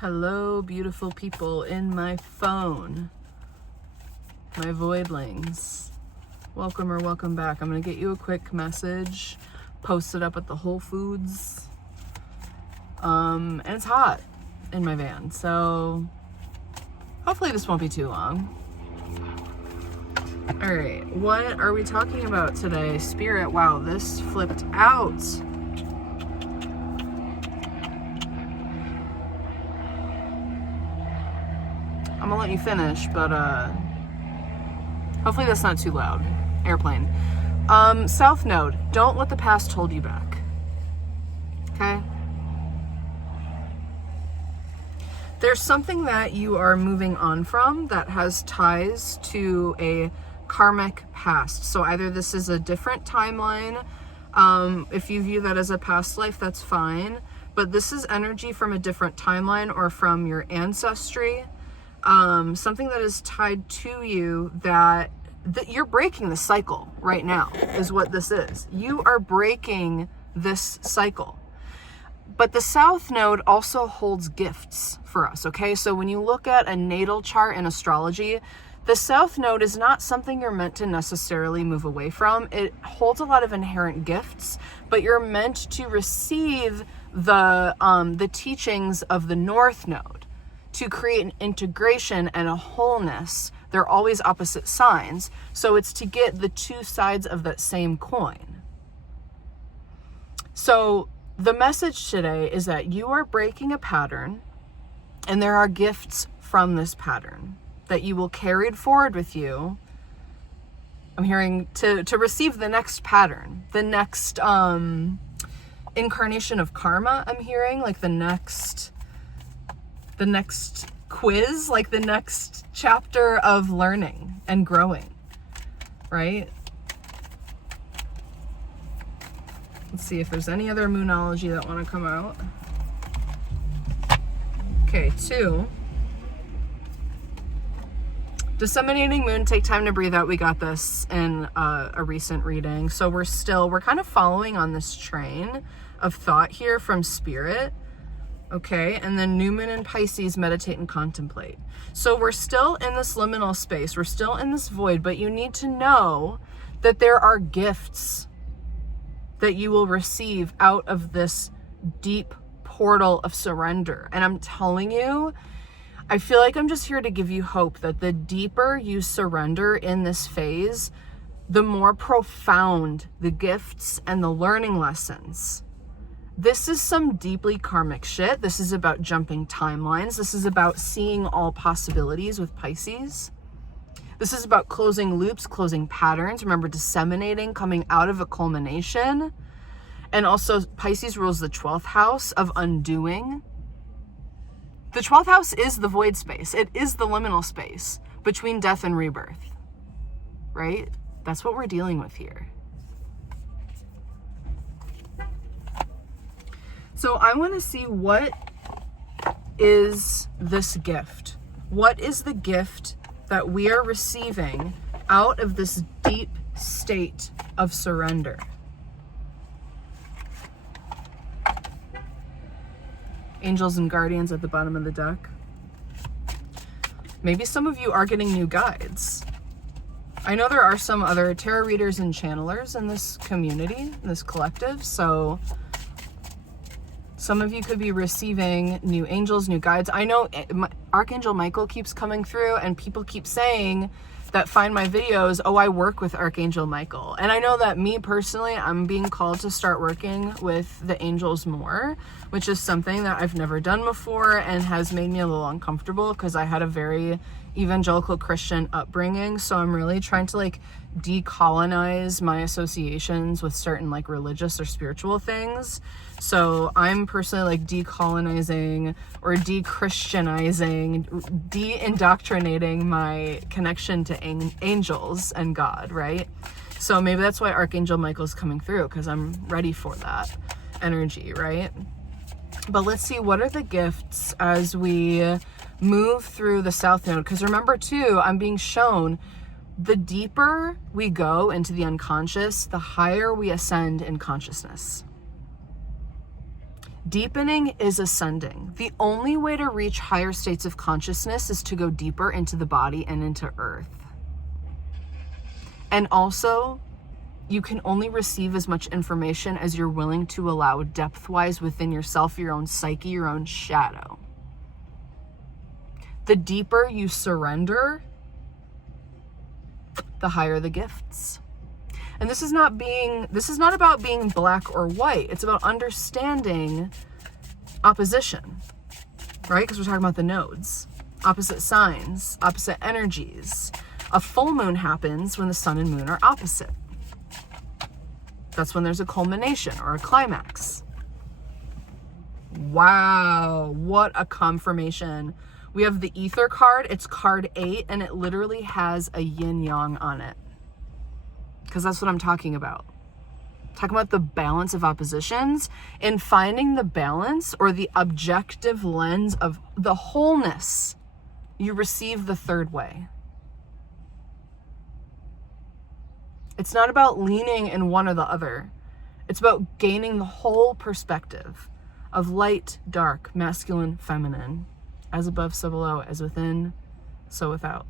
Hello, beautiful people in my phone, my voidlings. Welcome or welcome back. I'm gonna get you a quick message, post it up at the Whole Foods. And it's hot in my van, so hopefully this won't be too long. All right, what are we talking about today? Spirit, wow, this flipped out. I'm gonna let you finish, but hopefully that's not too loud. Airplane. South Node, don't let the past hold you back. Okay? There's something that you are moving on from that has ties to a karmic past. So either this is a different timeline, if you view that as a past life, that's fine. But this is energy from a different timeline or from your ancestry. Something that is tied to you that you're breaking the cycle right now is what this is. You are breaking this cycle. But the South Node also holds gifts for us, okay? So when you look at a natal chart in astrology, the South Node is not something you're meant to necessarily move away from. It holds a lot of inherent gifts, but you're meant to receive the teachings of the North Node to create an integration and a wholeness. They're always opposite signs. So it's to get the two sides of that same coin. So the message today is that you are breaking a pattern, and there are gifts from this pattern that you will carry forward with you. I'm hearing to receive the next pattern, the next incarnation of karma. I'm hearing like the next quiz, like the next chapter of learning and growing, right? Let's see if there's any other moonology that want to come out. Okay, 2. Disseminating moon, take time to breathe out. We got this in a recent reading. So we're kind of following on this train of thought here from Spirit. Okay, and then new moon and Pisces, meditate and contemplate. So we're still in this liminal space. We're still in this void, but you need to know that there are gifts that you will receive out of this deep portal of surrender. And I'm telling you, I feel like I'm just here to give you hope that the deeper you surrender in this phase, the more profound the gifts and the learning lessons. This is some deeply karmic shit. This is about jumping timelines. This is about seeing all possibilities with Pisces. This is about closing loops, closing patterns. Remember, disseminating, coming out of a culmination. And also, Pisces rules the 12th house of undoing. The 12th house is the void space. It is the liminal space between death and rebirth, right? That's what we're dealing with here. So I want to see, what is this gift? What is the gift that we are receiving out of this deep state of surrender? Angels and guardians at the bottom of the deck. Maybe some of you are getting new guides. I know there are some other tarot readers and channelers in this community, in this collective, so some of you could be receiving new angels, new guides. I know Archangel Michael keeps coming through, and people keep saying that find my videos, oh, I work with Archangel Michael. And I know that me personally, I'm being called to start working with the angels more, which is something that I've never done before and has made me a little uncomfortable because I had a very evangelical Christian upbringing. So I'm really trying to like decolonize my associations with certain like religious or spiritual things. So I'm personally like decolonizing or de-Christianizing, de-indoctrinating my connection to angels and God, right? So maybe that's why Archangel Michael's coming through, because I'm ready for that energy, right? But let's see, what are the gifts as we move through the South Node? Because remember too, I'm being shown the deeper we go into the unconscious, the higher we ascend in consciousness. Deepening is ascending. The only way to reach higher states of consciousness is to go deeper into the body and into earth. And also, you can only receive as much information as you're willing to allow depth-wise within yourself, your own psyche, your own shadow. The deeper you surrender, the higher the gifts. And this is not about being black or white. It's about understanding opposition, right? Because we're talking about the nodes, opposite signs, opposite energies. A full moon happens when the sun and moon are opposite. That's when there's a culmination or a climax. Wow, what a confirmation. We have the ether card. It's card 8, and it literally has a yin yang on it. Because that's what I'm talking about. Talking about the balance of oppositions and finding the balance or the objective lens of the wholeness. You receive the third way. It's not about leaning in one or the other. It's about gaining the whole perspective of light, dark, masculine, feminine, as above, so below, as within, so without.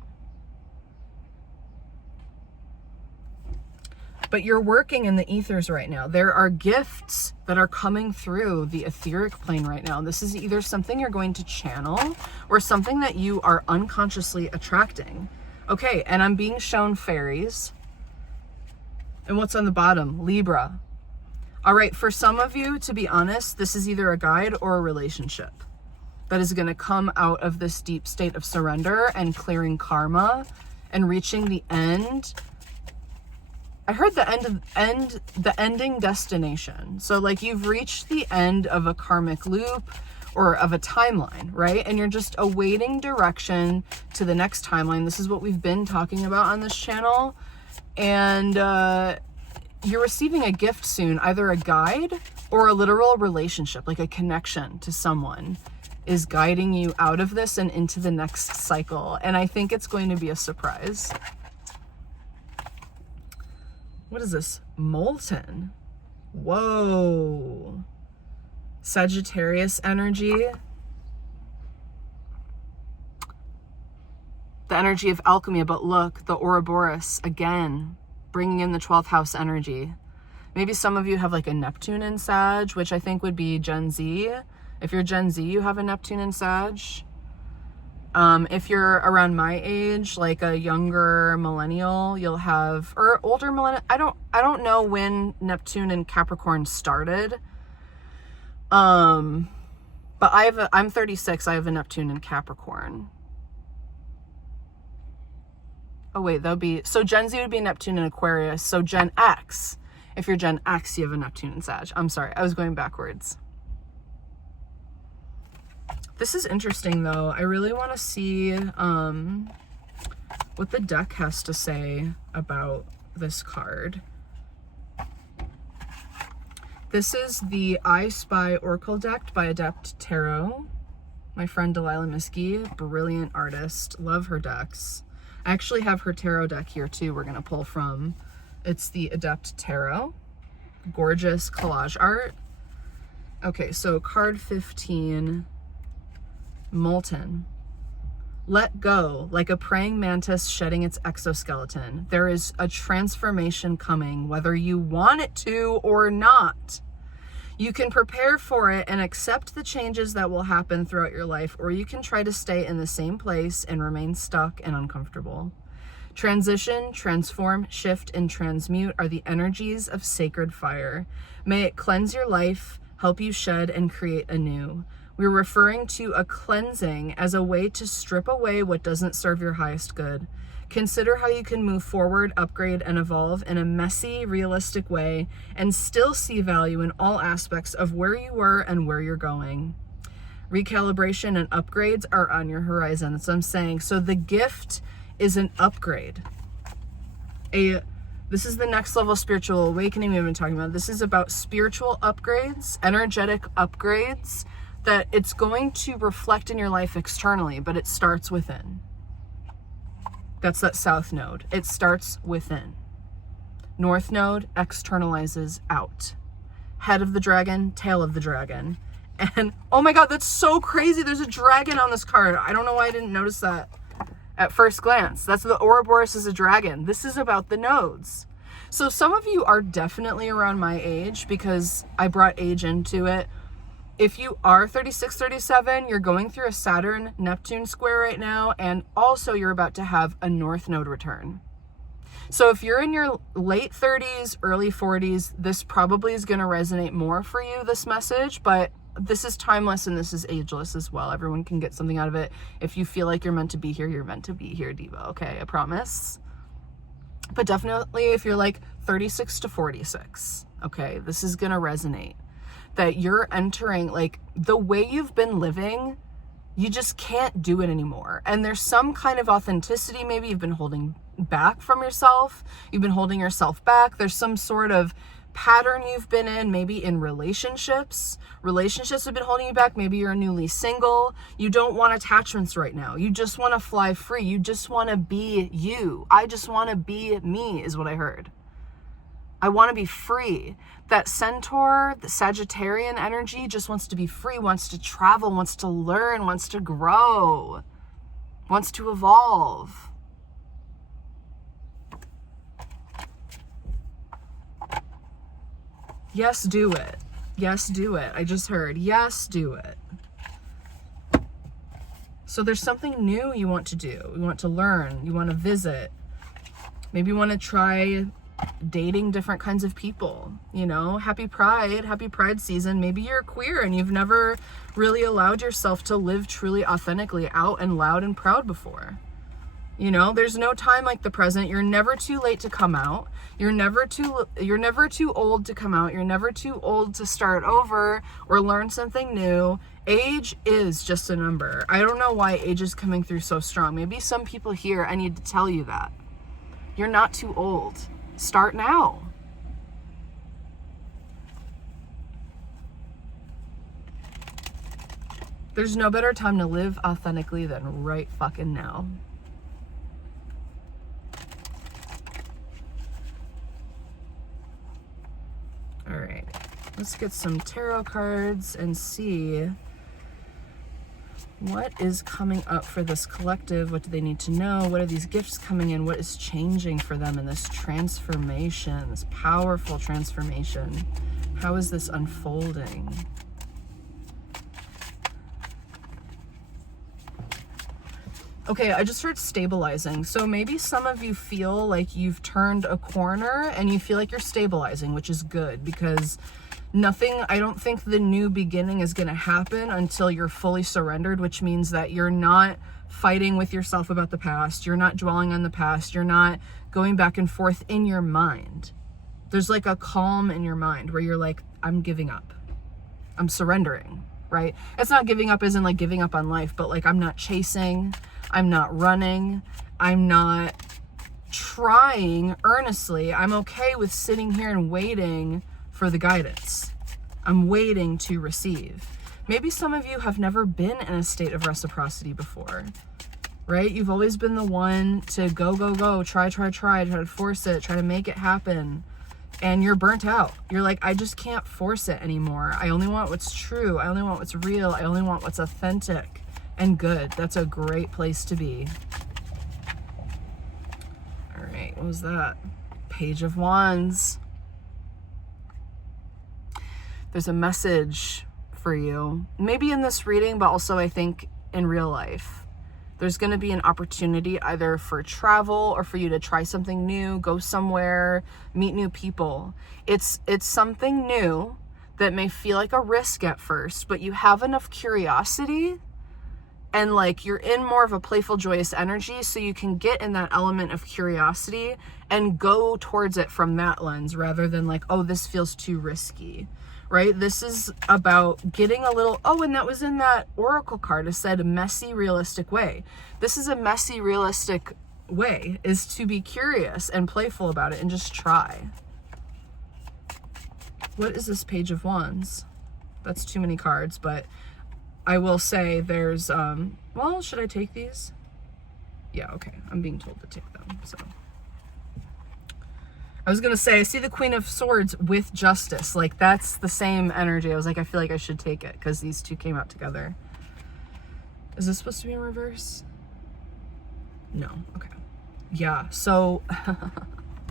But you're working in the ethers right now. There are gifts that are coming through the etheric plane right now. This is either something you're going to channel or something that you are unconsciously attracting. Okay, and I'm being shown fairies. And what's on the bottom? Libra. All right, for some of you, to be honest, this is either a guide or a relationship that is going to come out of this deep state of surrender and clearing karma and reaching the end. I heard the ending destination. So like you've reached the end of a karmic loop or of a timeline, right? And you're just awaiting direction to the next timeline. This is what we've been talking about on this channel. And you're receiving a gift soon, either a guide or a literal relationship, like a connection to someone is guiding you out of this and into the next cycle. And I think it's going to be a surprise. What is this? Molten. Whoa. Sagittarius energy. The energy of alchemy, but look, the Ouroboros, again, bringing in the 12th house energy. Maybe some of you have like a Neptune in Sag, which I think would be Gen Z. If you're Gen Z, you have a Neptune in Sag. If you're around my age, like a younger millennial, you'll have, or older millennial, I don't know when Neptune and Capricorn started. But I'm 36, I have a Neptune in Capricorn. Oh wait, so Gen Z would be Neptune in Aquarius. So Gen X, if you're Gen X, you have a Neptune in Sag. I'm sorry, I was going backwards. This is interesting though. I really want to see what the deck has to say about this card. This is the I Spy Oracle deck by Adept Tarot. My friend Delilah Miskey, brilliant artist. Love her decks. I actually have her tarot deck here too we're going to pull from. It's the Adept Tarot. Gorgeous collage art. Okay, so card 15. Molten. Let go, like a praying mantis shedding its exoskeleton. There is a transformation coming, whether you want it to or not. You can prepare for it and accept the changes that will happen throughout your life, or you can try to stay in the same place and remain stuck and uncomfortable. Transition, transform, shift, and transmute are the energies of sacred fire. May it cleanse your life, help you shed, and create anew. We're referring to a cleansing as a way to strip away what doesn't serve your highest good. Consider how you can move forward, upgrade, and evolve in a messy, realistic way and still see value in all aspects of where you were and where you're going. Recalibration and upgrades are on your horizon. That's what I'm saying. So the gift is an upgrade. This is the next level spiritual awakening we've been talking about. This is about spiritual upgrades, energetic upgrades, that it's going to reflect in your life externally, but it starts within. That's that south node. It starts within. North node externalizes out. Head of the dragon, tail of the dragon. And oh my God, that's so crazy. There's a dragon on this card. I don't know why I didn't notice that at first glance. That's the Ouroboros is a dragon. This is about the nodes. So some of you are definitely around my age because I brought age into it. If you are 36, 37, you're going through a Saturn-Neptune square right now, and also you're about to have a North Node return. So if you're in your late 30s, early 40s, this probably is going to resonate more for you, this message, but this is timeless and this is ageless as well. Everyone can get something out of it. If you feel like you're meant to be here, you're meant to be here, Diva, okay? I promise. But definitely if you're like 36 to 46, okay, this is going to resonate. That you're entering, like, the way you've been living, you just can't do it anymore. And there's some kind of authenticity. Maybe you've been holding back from yourself. You've been holding yourself back. There's some sort of pattern you've been in, maybe in relationships. Relationships have been holding you back. Maybe you're newly single. You don't want attachments right now. You just want to fly free. You just want to be you. I just want to be me is what I heard. I want to be free. That Centaur, the Sagittarian energy just wants to be free, wants to travel, wants to learn, wants to grow, wants to evolve. Yes, do it. Yes, do it. I just heard. Yes, do it. So there's something new you want to do. You want to learn. You want to visit. Maybe you want to try dating different kinds of people, you know. Happy Pride season. Maybe you're queer and you've never really allowed yourself to live truly authentically out and loud and proud before. You know, there's no time like the present. You're never too late to come out. You're never too old to come out. You're never too old to start over or learn something new. Age is just a number. I don't know why age is coming through so strong. Maybe some people here, I need to tell you that. You're not too old. Start now. There's no better time to live authentically than right fucking now. All right, let's get some tarot cards and see what is coming up for this collective. What do they need to know? What are these gifts coming in? What is changing for them in this transformation, this powerful transformation? How is this unfolding? Okay, I just heard stabilizing. So maybe some of you feel like you've turned a corner and you feel like you're stabilizing, which is good because I don't think the new beginning is going to happen until you're fully surrendered, which means that you're not fighting with yourself about the past. You're not dwelling on the past. You're not going back and forth in your mind. There's like a calm in your mind where you're like, I'm giving up. I'm surrendering, right? It's not giving up as in like giving up on life, but like I'm not chasing. I'm not running. I'm not trying earnestly. I'm okay with sitting here and waiting for the guidance. I'm waiting to receive. Maybe some of you have never been in a state of reciprocity before, right? You've always been the one to go, try to force it, try to make it happen. And you're burnt out. You're like, I just can't force it anymore. I only want what's true. I only want what's real. I only want what's authentic and good. That's a great place to be. All right, what was that? Page of Wands. There's a message for you, maybe in this reading, but also I think in real life. There's going to be an opportunity either for travel or for you to try something new, go somewhere, meet new people. It's something new that may feel like a risk at first, but you have enough curiosity and like you're in more of a playful, joyous energy, so you can get in that element of curiosity and go towards it from that lens rather than like, oh, this feels too risky. Right? This is about getting a little, and that was in that oracle card. It said messy, realistic way. This is a messy, realistic way, is to be curious and playful about it and just try. What is this Page of Wands? That's too many cards, but I will say there's, should I take these? Yeah, okay. I'm being told to take them, so. I was gonna say, I see the Queen of Swords with Justice. Like, that's the same energy. I was like, I feel like I should take it because these two came out together. Is this supposed to be in reverse? No. Okay. Yeah. So,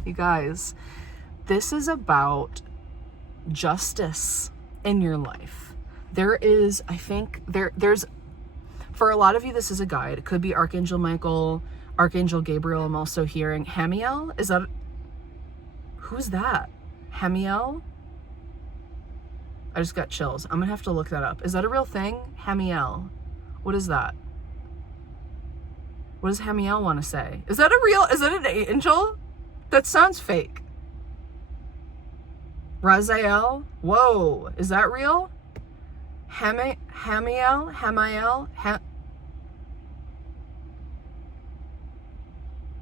you guys, this is about justice in your life. There is, I think, there's, for a lot of you, this is a guide. It could be Archangel Michael, Archangel Gabriel. I'm also hearing Hamiel. Is that... Who's that? Hamiel? I just got chills. I'm gonna have to look that up. Is that a real thing? Hamiel. What is that? What does Hamiel want to say? Is that an angel? That sounds fake. Raziel? Whoa. Is that real? Hamiel?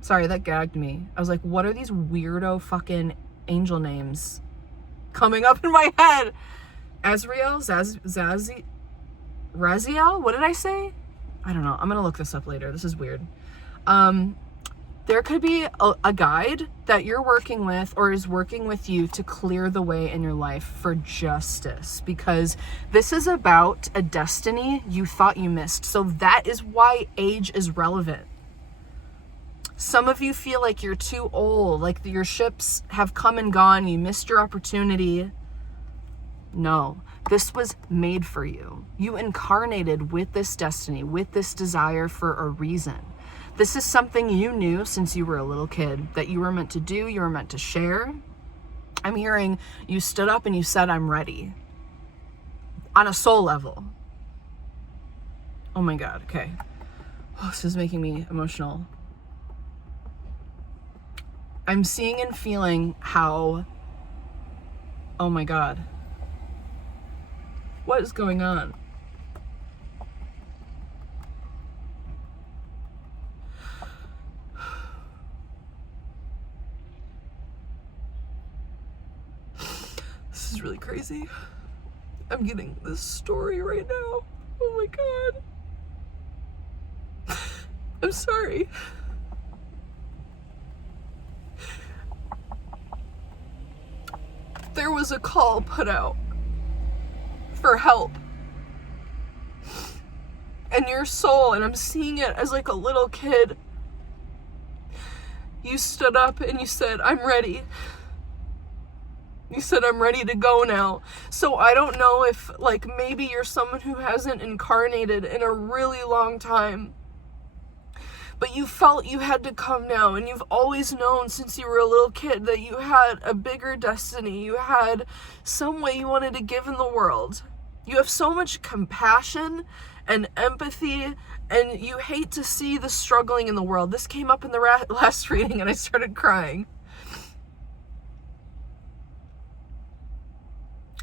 Sorry, that gagged me. I was like, what are these weirdo fucking angel names coming up in my head? Azrael? Raziel? What did I say? I don't know. I'm going to look this up later. This is weird. There could be a guide that you're working with or is working with you to clear the way in your life for justice, because this is about a destiny you thought you missed. So that is why age is relevant. Some of you feel like you're too old, like your ships have come and gone, you missed your opportunity. No, this was made for you. You incarnated with this destiny, with this desire for a reason. This is something you knew since you were a little kid, that you were meant to do, you were meant to share. I'm hearing you stood up and you said, I'm ready. On a soul level. Oh my God, okay. Oh, this is making me emotional. I'm seeing and feeling how, oh my God, what is going on? This is really crazy. I'm getting this story right now. Oh my God. I'm sorry. There was a call put out for help. And your soul, and I'm seeing it as like a little kid, you stood up and you said, I'm ready. You said, I'm ready to go now. So I don't know if, like, maybe you're someone who hasn't incarnated in a really long time, but you felt you had to come now, and you've always known since you were a little kid that you had a bigger destiny. You had some way you wanted to give in the world. You have so much compassion and empathy, and you hate to see the struggling in the world. This came up in the last reading, and I started crying.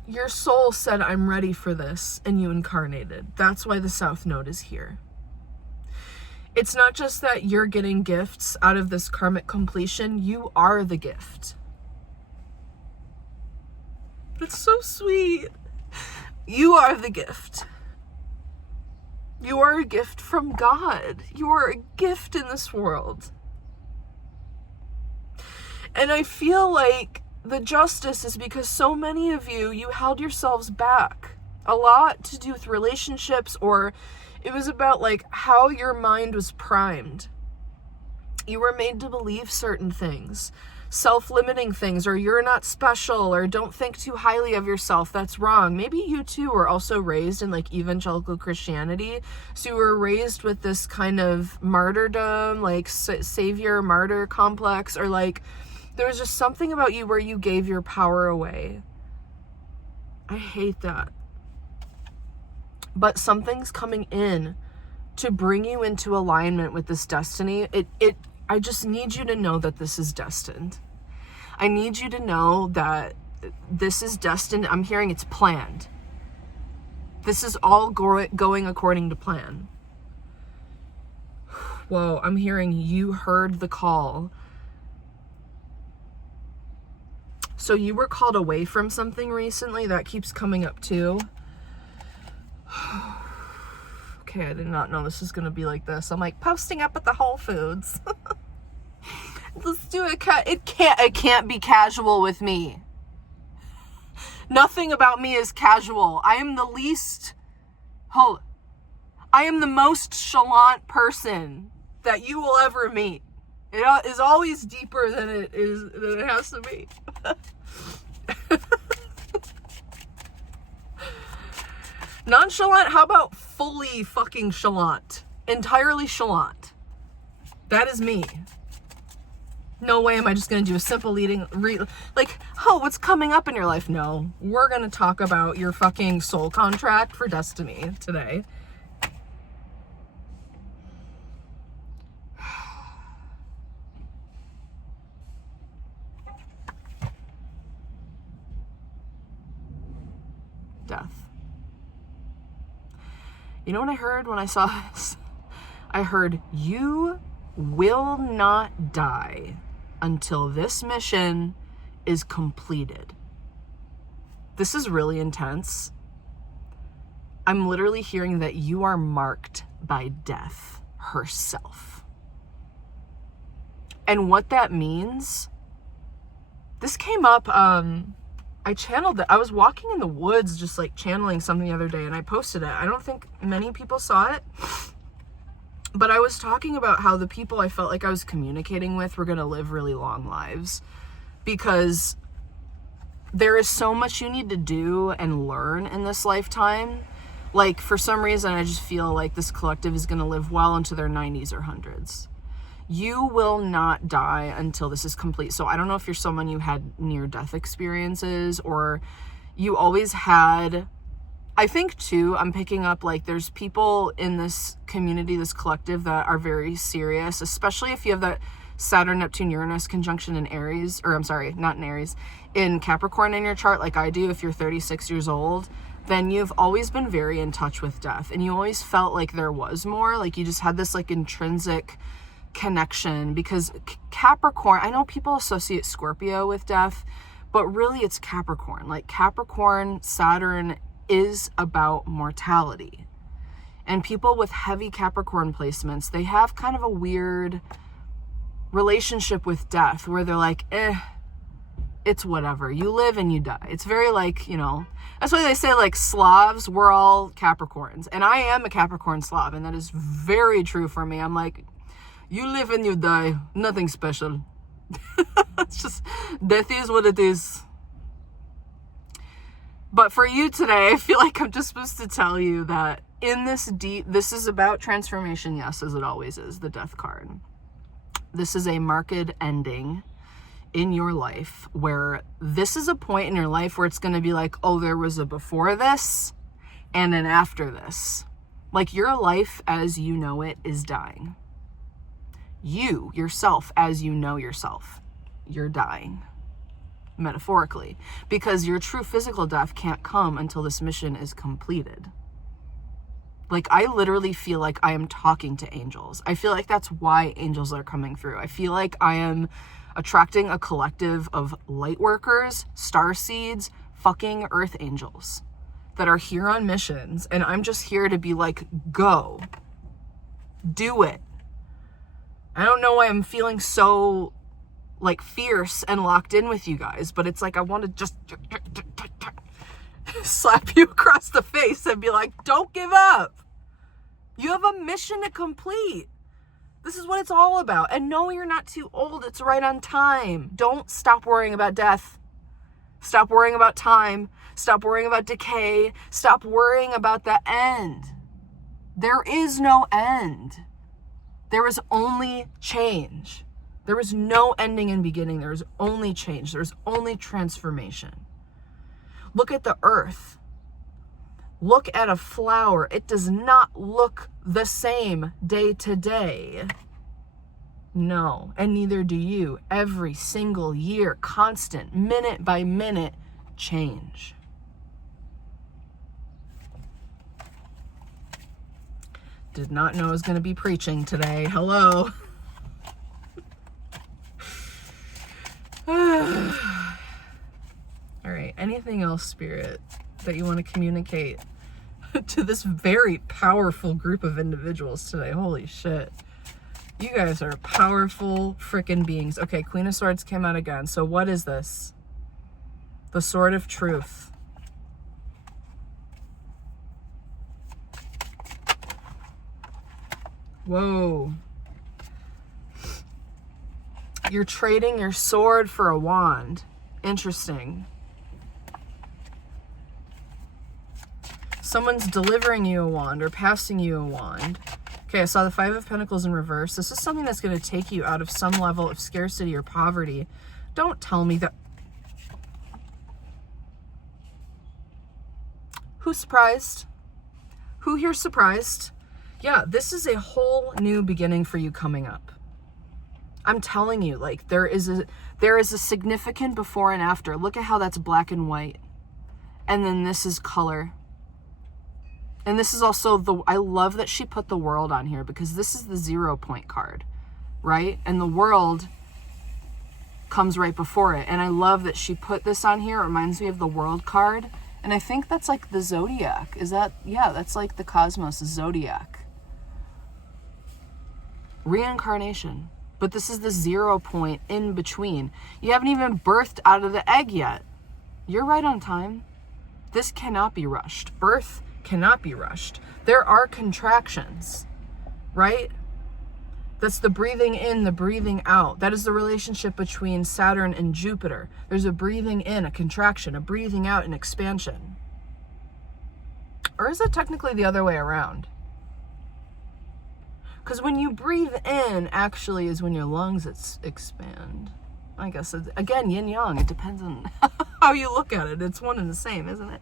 Your soul said, I'm ready for this, and you incarnated. That's why the South Node is here. It's not just that you're getting gifts out of this karmic completion, you are the gift. It's so sweet. You are the gift. You are a gift from God. You are a gift in this world. And I feel like the justice is because so many of you held yourselves back. A lot to do with relationships, or it was about like how your mind was primed. You were made to believe certain things, self-limiting things, or you're not special, or don't think too highly of yourself. That's wrong. Maybe you too were also raised in like evangelical Christianity. So you were raised with this kind of martyrdom, like savior martyr complex, or like there was just something about you where you gave your power away. I hate that. But something's coming in to bring you into alignment with this destiny. I just need you to know that this is destined. I need you to know that this is destined. I'm hearing it's planned. This is all going according to plan. Whoa, I'm hearing you heard the call. So you were called away from something recently. That keeps coming up too. Okay, I did not know this was going to be like this. I'm like posting up at the Whole Foods. Let's do it. It can't be casual with me. Nothing about me is casual. I am the most chalant person that you will ever meet. It is always deeper than it has to be. Nonchalant, how about fully fucking chalant? Entirely chalant. That is me. No way am I just going to do a simple what's coming up in your life? No. We're going to talk about your fucking soul contract for destiny today. Death. You know what I heard when I saw this? I heard, you will not die until this mission is completed. This is really intense. I'm literally hearing that you are marked by death herself. And what that means, this came up, I channeled that. I was walking in the woods just like channeling something the other day, and I posted it. I don't think many people saw it. But I was talking about how the people I felt like I was communicating with were going to live really long lives, because there is so much you need to do and learn in this lifetime. Like, for some reason, I just feel like this collective is going to live well into their 90s or 100s. You will not die until this is complete. So I don't know if you're someone you had near-death experiences, or you always had... I think too, I'm picking up like there's people in this community, this collective, that are very serious, especially if you have that Saturn, Neptune, Uranus conjunction in Aries, or I'm sorry, not in Aries, in Capricorn in your chart, like I do. If you're 36 years old, then you've always been very in touch with death, and you always felt like there was more, like you just had this like intrinsic connection, because Capricorn, I know people associate Scorpio with death, but really it's Capricorn. Like Capricorn, Saturn is about mortality. And people with heavy Capricorn placements, they have kind of a weird relationship with death where they're like, it's whatever. You live and you die. It's very like, that's why they say like Slavs, we're all Capricorns. And I am a Capricorn Slav, and that is very true for me. I'm like, you live and you die. Nothing special. It's just, death is what it is. But for you today, I feel like I'm just supposed to tell you that in this is about transformation, yes, as it always is, the death card. This is a marked ending in your life, where this is a point in your life where it's going to be like, oh, there was a before this and an after this. Like your life as you know it is dying. You, yourself, as you know yourself, you're dying. Metaphorically, because your true physical death can't come until this mission is completed. Like, I literally feel like I am talking to angels. I feel like that's why angels are coming through. I feel like I am attracting a collective of light workers, star seeds, fucking earth angels that are here on missions, and I'm just here to be like, go, do it. I don't know why I'm feeling so like fierce and locked in with you guys, but it's like I want to just slap you across the face and be like, don't give up. You have a mission to complete. This is what it's all about. And no, you're not too old. It's right on time. Don't stop worrying about death. Stop worrying about time. Stop worrying about decay. Stop worrying about the end. There is no end. There is only change. There is no ending and beginning. There is only change. There is only transformation. Look at the earth. Look at a flower. It does not look the same day to day. No, and neither do you. Every single year, constant, minute by minute, change. Did not know I was going to be preaching today. Hello. All right, anything else, Spirit, that you want to communicate to this very powerful group of individuals today? Holy shit. You guys are powerful freaking beings. Okay, Queen of Swords came out again. So what is this? The Sword of Truth. Whoa. You're trading your sword for a wand. Interesting. Someone's delivering you a wand or passing you a wand. Okay, I saw the Five of Pentacles in reverse. This is something that's going to take you out of some level of scarcity or poverty. Don't tell me that. Who's surprised? Who here's surprised? Yeah, this is a whole new beginning for you coming up. I'm telling you, like, there is a significant before and after. Look at how that's black and white. And then this is color. And this is also I love that she put the world on here, because this is the 0 point card, right? And the world comes right before it. And I love that she put this on here. It reminds me of the world card. And I think that's like the zodiac. Is that, yeah, that's like the cosmos, the zodiac. Reincarnation. But this is the 0 point in between. You haven't even birthed out of the egg yet. You're right on time. This cannot be rushed. Birth cannot be rushed. There are contractions, right? That's the breathing in, the breathing out. That is the relationship between Saturn and Jupiter. There's a breathing in, a contraction, a breathing out, an expansion. Or is it technically the other way around? Because when you breathe in, actually is when your lungs expand. I guess, again, yin-yang. It depends on how you look at it. It's one and the same, isn't it?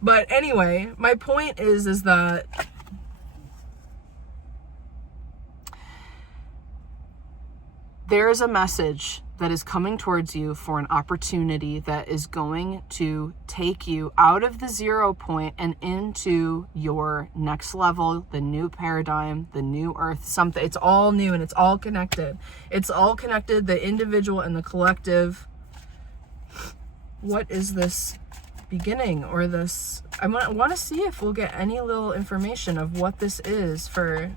But anyway, my point is that there is a message that is coming towards you for an opportunity that is going to take you out of the 0 point and into your next level, the new paradigm, the new earth, something. It's all new and it's all connected. It's all connected, the individual and the collective. What is this beginning or this? I want to see if we'll get any little information of what this is for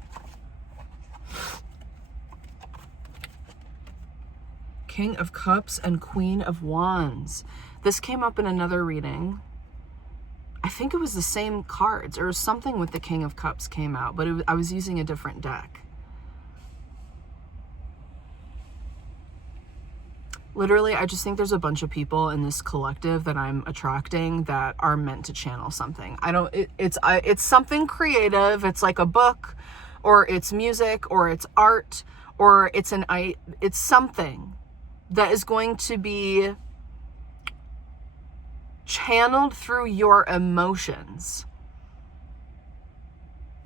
King of Cups and Queen of Wands. This came up in another reading. I think it was the same cards or something with the King of Cups came out, but I was using a different deck. Literally, I just think there's a bunch of people in this collective that I'm attracting that are meant to channel something. It's something creative. It's like a book, or it's music, or it's art, or it's something that is going to be channeled through your emotions.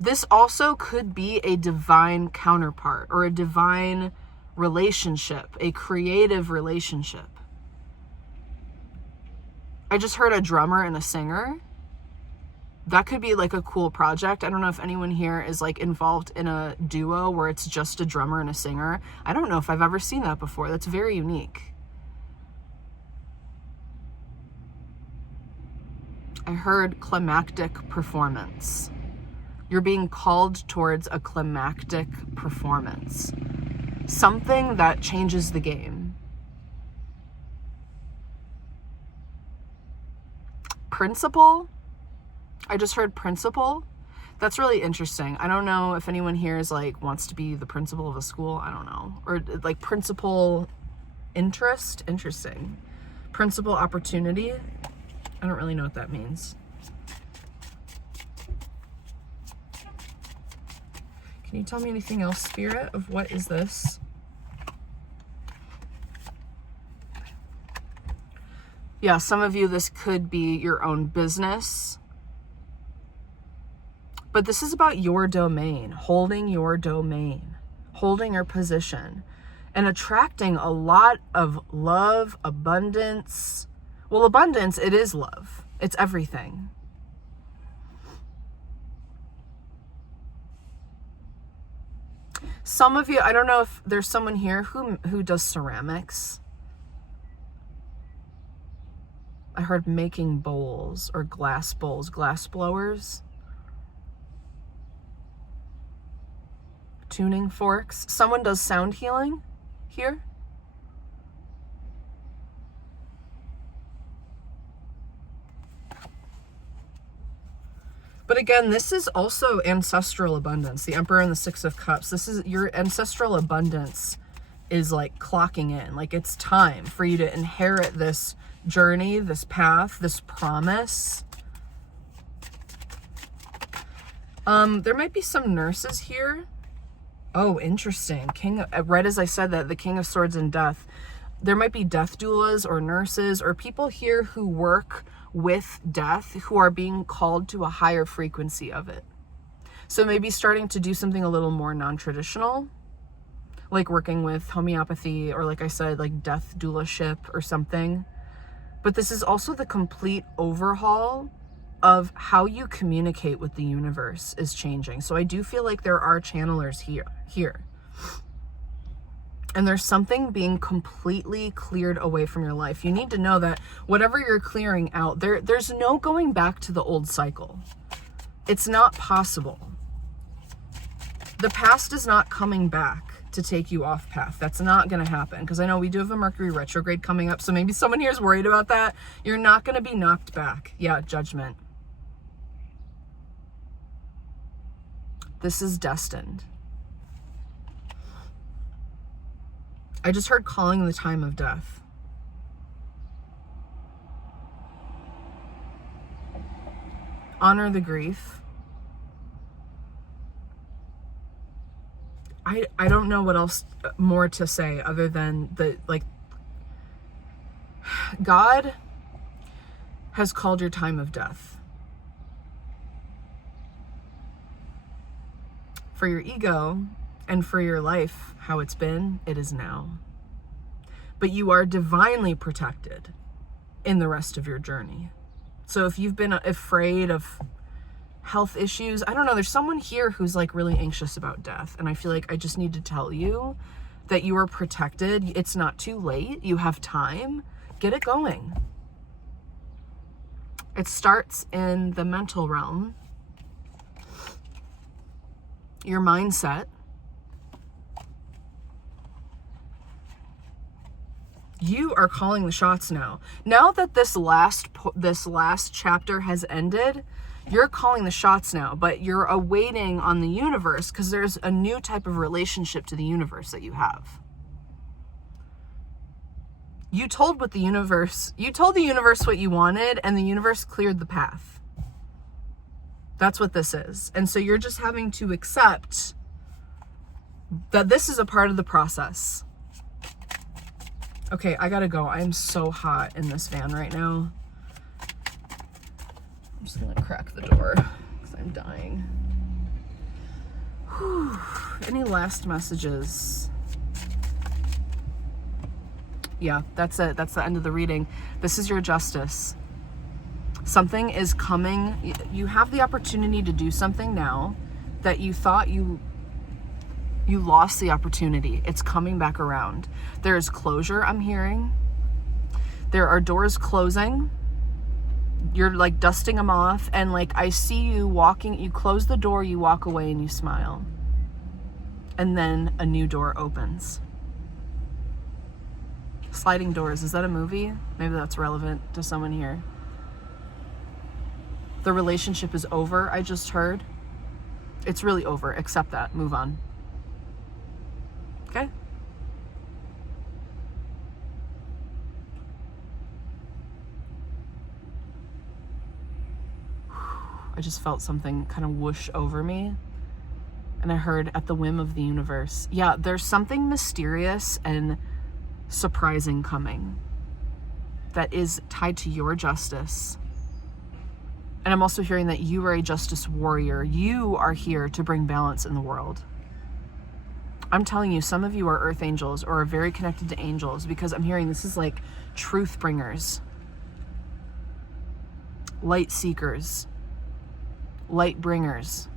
This also could be a divine counterpart or a divine relationship, a creative relationship. I just heard a drummer and a singer. That could be like a cool project. I don't know if anyone here is like involved in a duo where it's just a drummer and a singer. I don't know if I've ever seen that before. That's very unique. I heard climactic performance. You're being called towards a climactic performance. Something that changes the game. Principal? I just heard principal. That's really interesting. I don't know if anyone here is like wants to be the principal of a school. I don't know. Or like principal interest. Interesting. Principal opportunity. I don't really know what that means. Can you tell me anything else, Spirit, of what is this? Yeah, some of you, this could be your own business. But this is about your domain, holding your domain, holding your position, and attracting a lot of love, abundance. Well, abundance, it is love. It's everything. Some of you, I don't know if there's someone here who does ceramics. I heard making bowls or glass bowls, glass blowers. tuning forks. Someone does sound healing here. But again, this is also ancestral abundance. The Emperor and the Six of Cups. This is your ancestral abundance is like clocking in. Like it's time for you to inherit this journey, this path, this promise. There might be some nurses here. Oh, interesting. Right as I said that, the King of Swords and Death. There might be death doulas or nurses or people here who work with death, who are being called to a higher frequency of it. So maybe starting to do something a little more non-traditional, like working with homeopathy, or like I said, like death doulaship or something. But this is also the complete overhaul of how you communicate with the universe is changing. So I do feel like there are channelers here. And there's something being completely cleared away from your life. You need to know that whatever you're clearing out, there's no going back to the old cycle. It's not possible. The past is not coming back to take you off path. That's not going to happen, because I know we do have a Mercury retrograde coming up, so maybe someone here is worried about that. You're not going to be knocked back. Yeah, Judgment. This is destined. I just heard calling the time of death. Honor the grief. I don't know what else more to say other than God has called your time of death. For your ego and for your life, how it's been, it is now. But you are divinely protected in the rest of your journey. So if you've been afraid of health issues, I don't know, there's someone here who's like really anxious about death, and I feel like I just need to tell you that you are protected. It's not too late. You have time. Get it going. It starts in the mental realm, your mindset. You are calling the shots now. Now that this last chapter has ended, you're calling the shots now, but you're awaiting on the universe, because there's a new type of relationship to the universe that you have. You told the universe what you wanted, and the universe cleared the path. That's what this is. And so you're just having to accept that this is a part of the process. Okay, I gotta go. I am so hot in this van right now. I'm just gonna crack the door because I'm dying. Whew. Any last messages? Yeah, that's it. That's the end of the reading. This is your justice. Something is coming. You have the opportunity to do something now that you thought you lost the opportunity. It's coming back around. There is closure, I'm hearing. There are doors closing. You're like dusting them off, and like I see you walking, you close the door, you walk away, and you smile. And then a new door opens. Sliding doors, is that a movie? Maybe that's relevant to someone here. The relationship is over, I just heard. It's really over. Accept that. Move on. Okay? I just felt something kind of whoosh over me. And I heard at the whim of the universe. Yeah, there's something mysterious and surprising coming that is tied to your justice. And I'm also hearing that you are a justice warrior. You are here to bring balance in the world. I'm telling you, some of you are earth angels or are very connected to angels, because I'm hearing this is like truth bringers, light seekers, light bringers.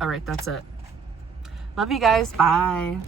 All right, that's it. Love you guys. Bye.